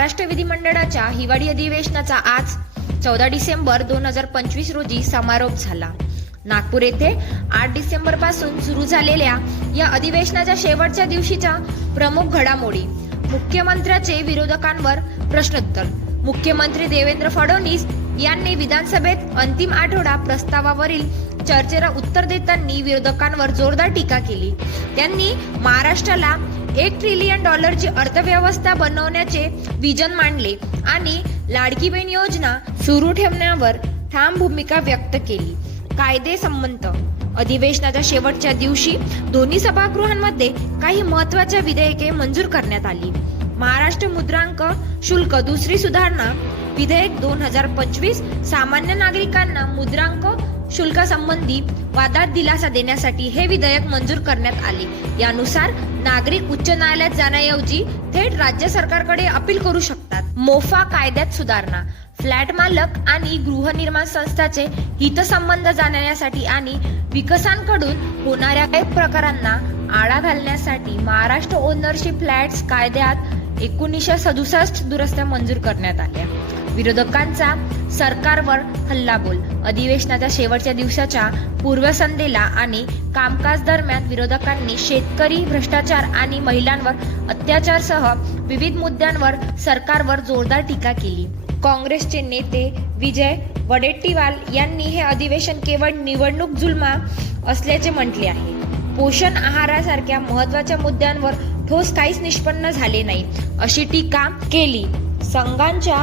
महाराष्ट्र विधिमंडळाच्या हिवाळी अधिवेशनाचा आज 14 डिसेंबर 2025 रोजी समारोप झाला। नागपूर येथे 8 डिसेंबर पासून सुरू झालेल्या या अधिवेशनाच्या शेवटच्या दिवशीच्या प्रमुख घडामोडी, मुख्यमंत्र्याचे विरोधकांवर प्रश्नोत्तर। मुख्यमंत्री देवेंद्र फडणवीस यांनी विधानसभेत अंतिम आठवडा प्रस्तावावरील चर्चेला उत्तर देताना विरोधकांवर जोरदार टीका केली। त्यांनी महाराष्ट्राला $1 ट्रिलियन अर्थव्यवस्था बनवण्याचे विजन मांडले आणि लाडकी बहीण योजना सुरू ठेवण्यावर ठाम भूमिका व्यक्त केली। कायदे संमत अधिवेशनाच्या शेवटच्या दिवशी दोन्ही सभागृहांमध्ये काही महत्त्वाच्या विधेयके मंजूर करण्यात आली। महाराष्ट्र मुद्रांक शुल्क दुसरी सुधारणा विधेयक 2025 सामान्य नागरिकांना मुद्रांक शुल्कासंबंधी वादात दिलासा देण्यासाठी हे विधेयक मंजूर करण्यात आले। यानुसार नागरिक उच्च न्यायालयात जाण्याऐवजी थेट राज्य सरकारकडे अपील करू शकतात। मोफा कायद्यात सुधारणा, फ्लॅट मालक आणि गृहनिर्माण संस्थांचे हितसंबंध जाणण्यासाठी आणि विकसकांकडून होणाऱ्या काही प्रकारांना आळा घालण्यासाठी महाराष्ट्र ओनरशिप फ्लॅट्स कायद्यात 1967 दुरुस्त्या मंजूर करण्यात आल्या। विरोधकांचा सरकारवर हल्लाबोल, अधिवेशनाच्या शेवटच्या दिवसाच्या पूर्वसंध्येला आणि कामकाज दरम्यान विरोधकांनी शेतकरी, भ्रष्टाचार आणि महिलांवर अत्याचारासह विविध मुद्द्यांवर सरकारवर जोरदार टीका केली। काँग्रेसचे नेते विजय वडेट्टीवार यांनी हे अधिवेशन केवळ निवडणूक जुलमा असल्याचे म्हटले आहे। पोषण आहारासारख्या महत्त्वाच्या मुद्द्यांवर ठोस काहीच निष्पन्न झाले नाही, अशी टीका केली। संघांच्या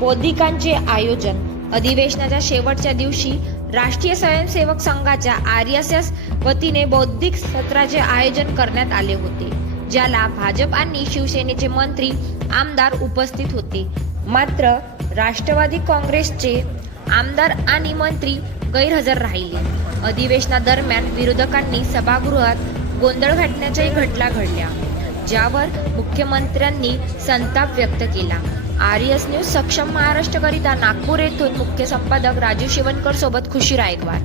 बौद्धिकांचे आयोजन, अधिवेशनाच्या शेवटच्या दिवशी राष्ट्रीय स्वयंसेवक संघाच्या RSS वतीने बौद्धिक सत्राचे आयोजन करण्यात आले होते, ज्याला भाजप आणि शिवसेनेचे मंत्री, आमदार उपस्थित होते। मात्र राष्ट्रवादी काँग्रेसचे आमदार आणि मंत्री गैरहजर राहिले। अधिवेशनादरम्यान विरोधकांनी सभागृहात गोंधळ घालण्याच्याही घटना घडल्या, ज्यावर मुख्यमंत्र्यांनी संताप व्यक्त केला। RS न्यूज सक्षम महाराष्ट्रकरिता नागपूर येथून मुख्य संपादक राजू शिवणकर सोबत खुशी रायगवार।